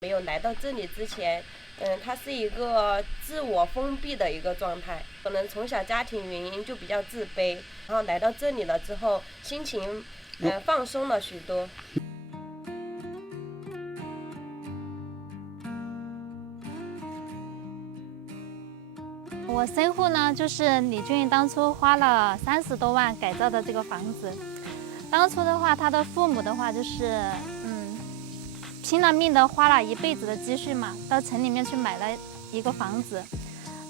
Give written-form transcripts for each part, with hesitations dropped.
没有来到这里之前，他是一个自我封闭的一个状态，可能从小家庭原因就比较自卑，然后来到这里了之后，心情放松了许多。我身后呢，就是李俊当初花了30多万改造的这个房子。当初的话，他的父母的话就是拼了命的花了一辈子的积蓄嘛，到城里面去买了一个房子。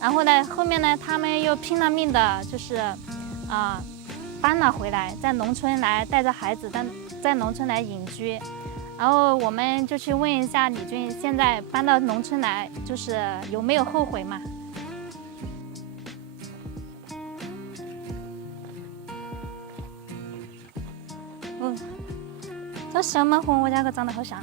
然后呢，后面呢，他们又拼了命的，就是搬了回来，在农村来带着孩子，在农村来隐居。然后我们就去问一下李俊，现在搬到农村来，就是有没有后悔嘛？这小门和我家可长得好像。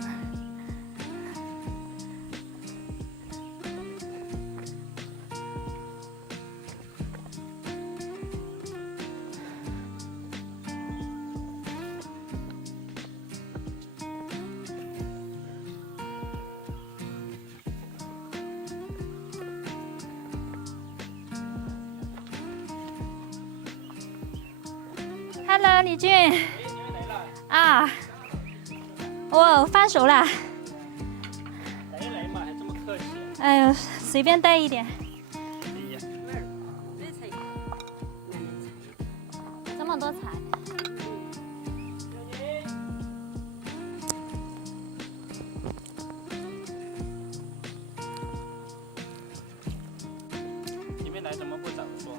Hello， 李俊。啊，我翻熟了。来一来嘛，还这么客气。哎呦，随便带一点。这么多菜。你们来怎么不早说？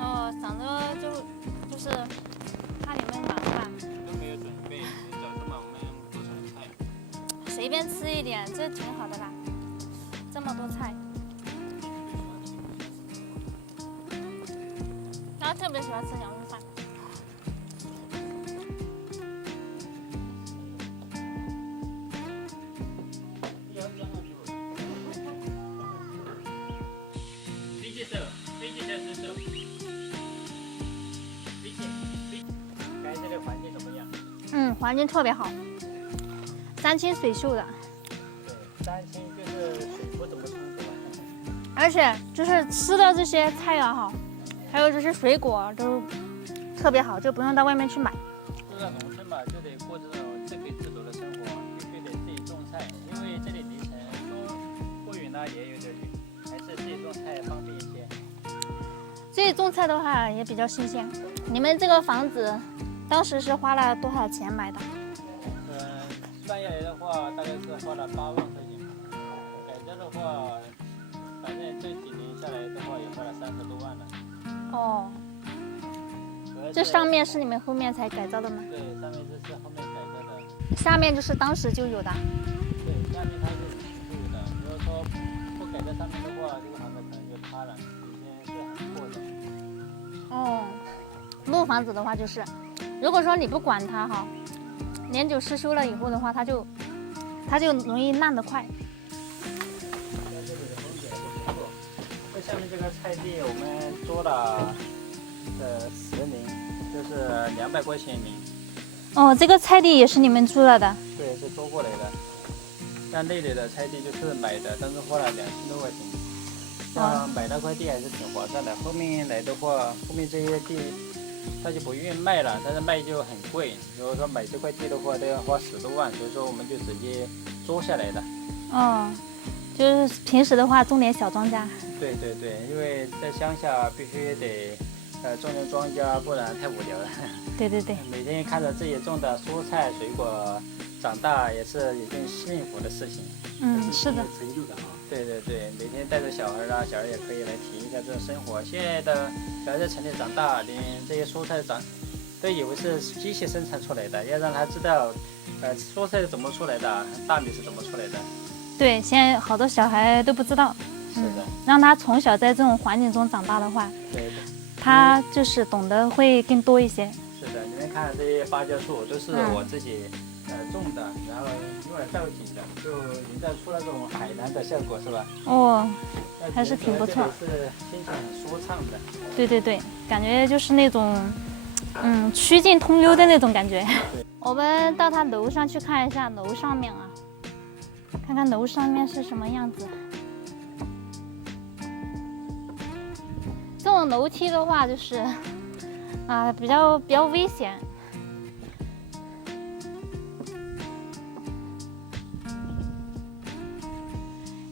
哦，想着就是怕你们忙吧。都没有准备，你早这么我们多炒菜。随便吃一点，这挺好的啦。这么多菜。他特别喜欢吃洋芋饭。环境怎么样？环境特别好，山清水秀的。对，山清就是水不怎么充足吧。而且就是吃的这些菜啊哈，还有这些水果都特别好，就不用到外面去买。住在农村嘛，就得过这种自给自足的生活，必须得自己种菜，因为这里离城说远了也有点远，还是自己种菜方便一些。自己种菜的话也比较新鲜。你们这个房子当时是花了多少钱买的？算下来的话，大概是花了8万块钱。改造的话，反正这几年下来的话，也花了30多万了。哦，这上面是你们后面才改造的吗？对，上面这是后面改造的。下面就是当时就有的。对，下面它是以前就有的。如果说不改在上面的话，这个房子可能就塌了。以前是很破的。哦，木房子的话就是，如果说你不管它哈，年久失修了以后的话，它就容易烂得快。这里的风景还是不错。这下面这个菜地我们租了10年，就是200块钱一年。哦，这个菜地也是你们租了的？对，是租过来的。像那里的菜地就是买的，但是花了2000多块钱。像买那块地还是挺划算的。后面来的话，后面这些地他就不愿意卖了，但是卖就很贵。如果说买这块地的话，都要花10多万，所以说我们就直接租下来的。哦，就是平时的话种点小庄稼。对对对，因为在乡下必须得种点庄稼，不然太无聊了。对对对。每天看着自己种的蔬菜水果长大，也是一件幸福的事情。是的。成就感啊。对对对，每天带着小孩啊，小孩也可以来体验一下这种生活。现在的小孩在城里长大，连这些蔬菜都以为是机器生产出来的，要让他知道，蔬菜是怎么出来的，大米是怎么出来的。对，现在好多小孩都不知道。是的。让他从小在这种环境中长大的话，对的。他就是懂得会更多一些。是的，你们看这些芭蕉树都是我自己种的，然后用来造景的，就营造出那种海南的效果，是吧？哦，还是挺不错。是心情很舒畅的。对对对，感觉就是那种曲径通幽的那种感觉。我们到他楼上去看一下楼上面啊。看看楼上面是什么样子。这种楼梯的话，就是比较危险。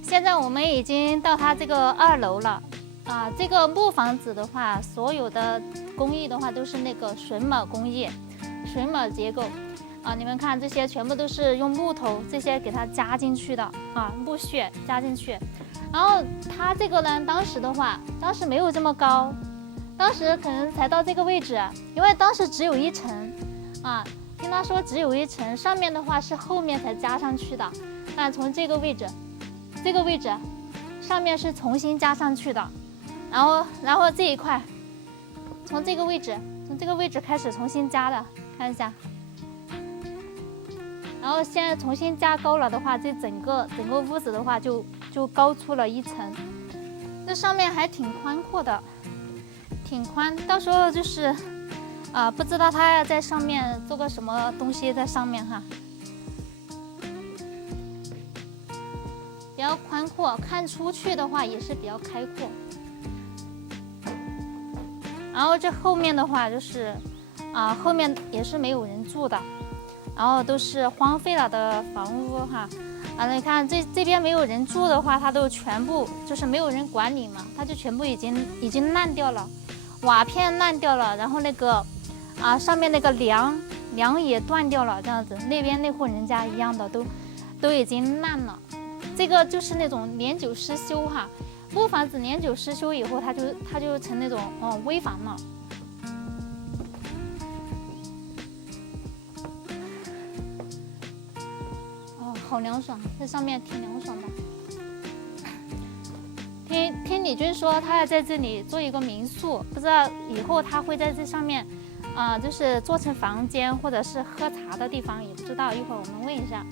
现在我们已经到它这个2楼了。这个木房子的话，所有的工艺的话都是那个榫卯工艺、榫卯结构。你们看这些全部都是用木头这些给它加进去的木屑加进去。然后它这个呢，当时没有这么高，当时可能才到这个位置，因为当时只有1层听他说只有1层，上面的话是后面才加上去的。但从这个位置上面是重新加上去的。然后这一块从这个位置开始重新加的，看一下。然后现在重新加高了的话，这整个屋子的话就高出了1层。这上面还挺宽阔的，挺宽。到时候就是不知道他要在上面做个什么东西在上面哈。比较宽阔，看出去的话也是比较开阔。然后这后面的话就是后面也是没有人住的，然后都是荒废了的房屋哈。你看这边没有人住的话，它都全部就是没有人管理嘛，它就全部已经烂掉了，瓦片烂掉了，然后那个上面那个梁也断掉了，这样子。那边那户人家一样的都已经烂了。这个就是那种年久失修哈。木房子年久失修以后，它就成那种危房了。好凉爽，在上面挺凉爽的。听李军说，他要在这里做一个民宿，不知道以后他会在这上面，就是做成房间或者是喝茶的地方，也不知道。一会儿我们问一下。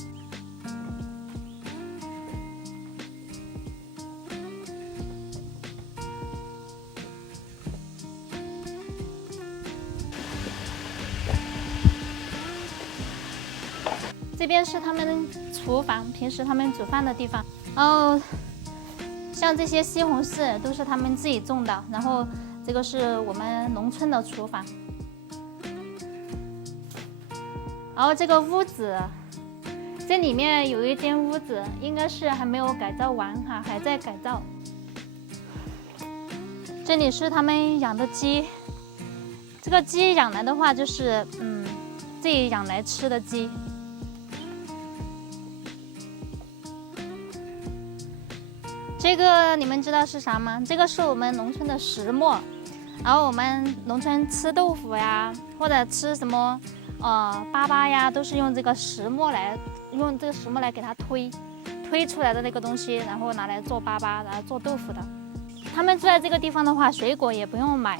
这边是他们厨房，平时他们煮饭的地方。然后像这些西红柿都是他们自己种的，然后这个是我们农村的厨房。然后这个屋子，这里面有一间屋子，应该是还没有改造完哈，还在改造。这里是他们养的鸡，这个鸡养来的话就是自己养来吃的鸡。这个你们知道是啥吗？这个是我们农村的石磨，然后我们农村吃豆腐呀，或者吃什么粑粑呀，都是用这个石磨来给它推出来的那个东西，然后拿来做粑粑，然后做豆腐的。他们住在这个地方的话，水果也不用买，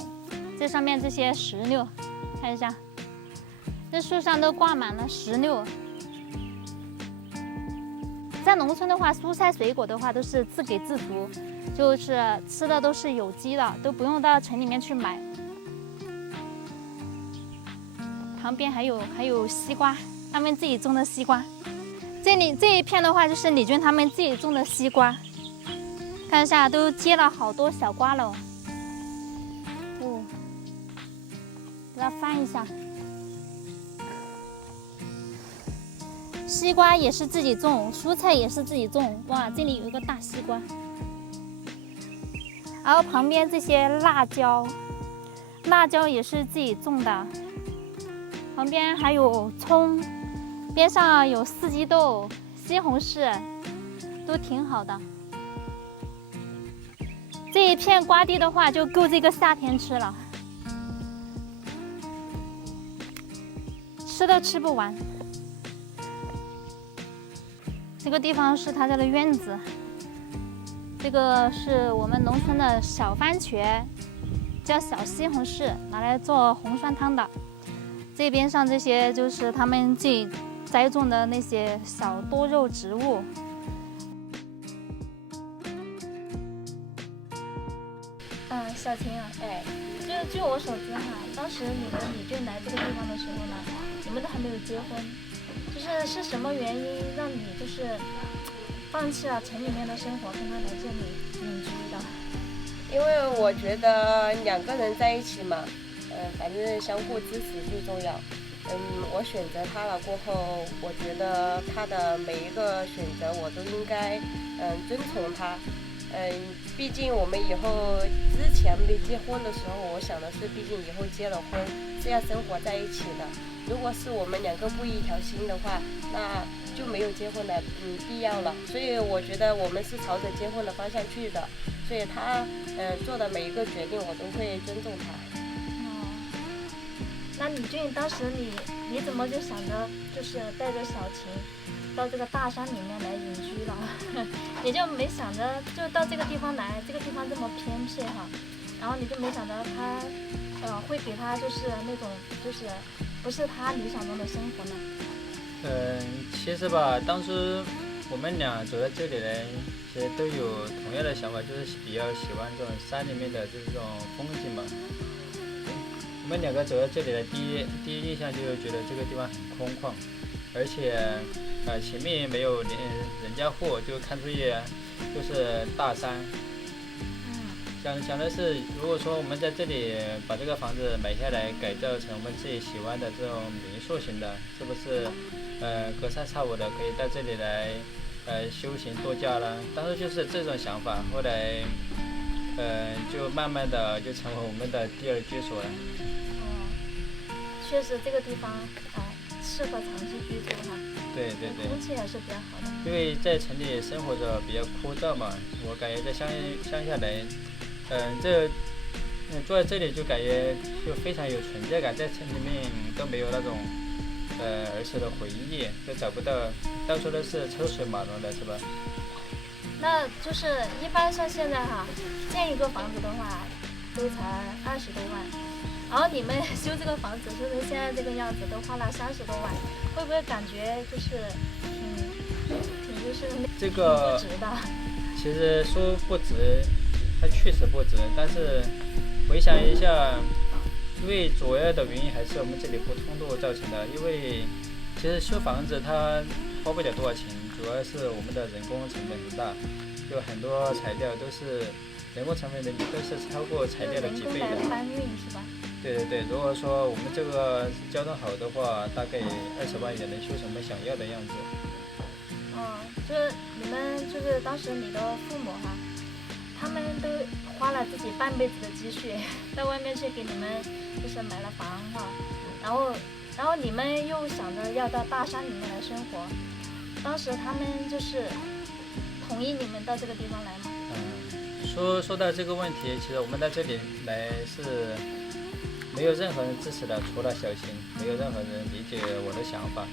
这上面这些石榴，看一下，这树上都挂满了石榴。在农村的话，蔬菜水果的话都是自给自足，就是吃的都是有机的，都不用到城里面去买。旁边还有西瓜，他们自己种的西瓜。这一片的话就是李军他们自己种的西瓜，看一下都结了好多小瓜了。给它翻一下。西瓜也是自己种，蔬菜也是自己种。哇，这里有一个大西瓜。然后旁边这些辣椒也是自己种的。旁边还有葱，边上有四季豆、西红柿，都挺好的。这一片瓜地的话，就够这个夏天吃了，吃都吃不完。这个地方是他家的院子，这个是我们农村的小番茄，叫小西红柿，拿来做红酸汤的。这边上这些就是他们自己栽种的那些小多肉植物。小琴啊，据我所知哈，当时你和李俊来这个地方的时候呢，你们都还没有结婚，就是什么原因让你就是放弃了城里面的生活，跟他来这里隐居的？因为我觉得2个人在一起嘛，反正相互支持最重要。我选择他了过后，我觉得他的每一个选择我都应该遵从他。毕竟我们以后之前没结婚的时候，我想的是，毕竟以后结了婚是要生活在一起的。如果是我们2个不一条心的话，那就没有结婚的必要了。所以我觉得我们是朝着结婚的方向去的。所以他做的每一个决定，我都会尊重他。那李俊当时你怎么就想着就是带着小琴到这个大山里面来隐居了？你就没想着就到这个地方来，这个地方这么偏僻哈，然后你就没想着他会给他就是那种就是不是他理想中的生活呢？其实吧，当时我们俩走到这里来，其实都有同样的想法，就是比较喜欢这种山里面的这种风景嘛。我们2个走到这里来，第一印象就是觉得这个地方很空旷，而且前面没有人家户，就看出去就是大山。想的是，如果说我们在这里把这个房子买下来，改造成我们自己喜欢的这种民宿型的，是不是隔三差五的可以到这里来休闲度假了？当时就是这种想法，后来就慢慢的就成为我们的第2居所了。确实这个地方适合长期居住哈。对，空气也是比较好的。因为在城里生活着比较枯燥嘛，我感觉在乡下来，坐在这里就感觉就非常有存在感，在城里面都没有那种儿时的回忆，都找不到，到处都是车水马龙的，是吧？那就是一般像现在哈，建一个房子的话，都才20多万。然后你们修这个房子修成现在这个样子，都花了30多万，会不会感觉就是挺就是这个不值的？其实说不值，它确实不值，但是回想一下，因为主要的原因还是我们这里不通路造成的。因为其实修房子它花不了多少钱，主要是我们的人工成本很大，有很多材料都是人工成本都是超过材料的几倍的。人工来搬运是吧？对，如果说我们这个交通好的话，大概20万也能修成我们想要的样子。就是你们就是当时你的父母哈，他们都花了自己半辈子的积蓄到外面去给你们就是买了房哈，然后你们又想着要到大山里面来生活，当时他们就是同意你们到这个地方来吗？说到这个问题，其实我们到这里来是没有任何人支持的，除了小琴，没有任何人理解我的想法。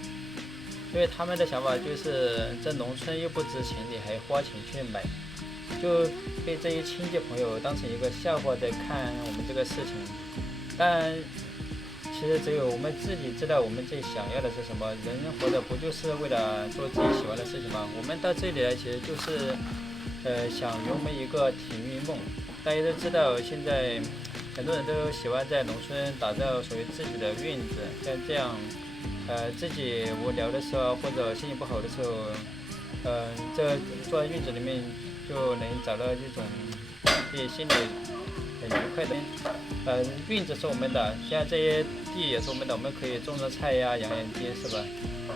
因为他们的想法就是在农村又不值钱，你还花钱去买，就被这些亲戚朋友当成一个笑话在看我们这个事情。但其实只有我们自己知道我们自己想要的是什么。人活着不就是为了做自己喜欢的事情吗？我们到这里来其实就是想圆我们一个体育梦。大家都知道现在很多人都喜欢在农村打造属于自己的院子，像这样自己无聊的时候或者心情不好的时候，这坐在院子里面就能找到这种自己心里很愉快的。院子是我们的，像这些地也是我们的，我们可以种种菜呀，养鸡，是吧？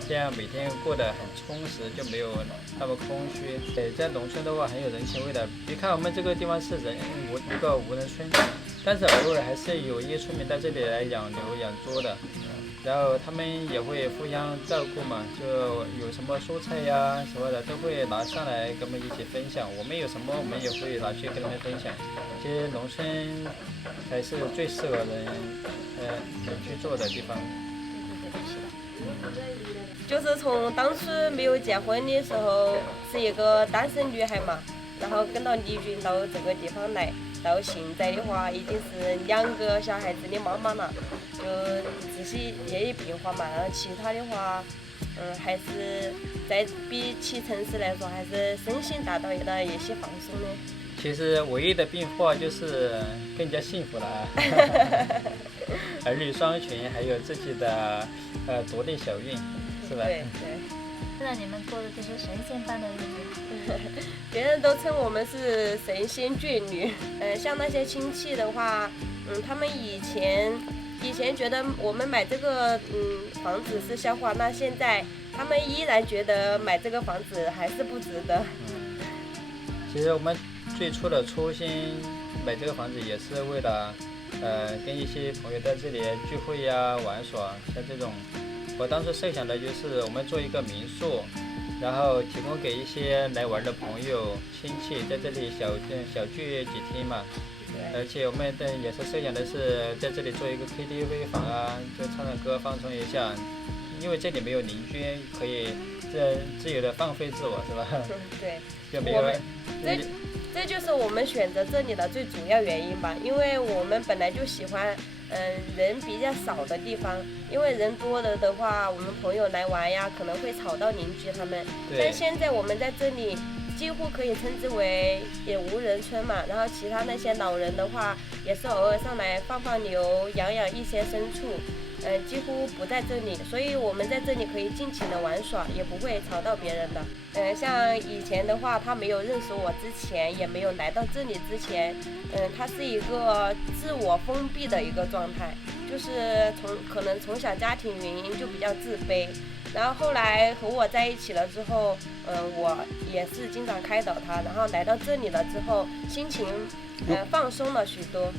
这样每天过得很充实，就没有那么空虚。在农村的话很有人情味的。别看我们这个地方是一个无人村，但是偶尔还是有一些村民到这里来养牛养猪的。然后他们也会互相照顾嘛，就有什么蔬菜呀什么的都会拿上来跟我们一起分享。我们有什么我们也会拿去跟他们分享。其实农村才是最适合人去做的地方。就是从当初没有结婚的时候是一个单身女孩嘛，然后跟到李军到这个地方来，到现在的话已经是2个小孩子的妈妈了，就自己业余变化嘛，然后其他的话，还是在比起城市来说，还是身心达到了一些放松的。其实唯一的变化就是更加幸福了，儿女双全，还有自己的独立小院，是吧？对。现在你们过的就是神仙般的日子。别人都称我们是神仙眷侣。像那些亲戚的话，他们以前觉得我们买这个房子是笑话，那现在他们依然觉得买这个房子还是不值得。其实我们最初的初心买这个房子也是为了，跟一些朋友在这里聚会呀、玩耍，像这种，我当时设想的就是我们做一个民宿，然后提供给一些来玩的朋友、亲戚在这里小聚几天嘛。而且我们也是设想的是在这里做一个 KTV 房啊，就唱唱歌放松一下，因为这里没有邻居，可以自由的放飞自我，是吧？对，就没有。这就是我们选择这里的最主要原因吧，因为我们本来就喜欢，人比较少的地方，因为人多了的话，我们朋友来玩呀，可能会吵到邻居他们。但现在我们在这里，几乎可以称之为也无人村嘛。然后其他那些老人的话，也是偶尔上来放放牛，养养一些牲畜。几乎不在这里，所以我们在这里可以尽情的玩耍，也不会吵到别人的。像以前的话，他没有认识我之前，也没有来到这里之前，他是一个自我封闭的一个状态，就是可能从小家庭原因就比较自卑，然后后来和我在一起了之后，我也是经常开导他，然后来到这里了之后，心情放松了许多。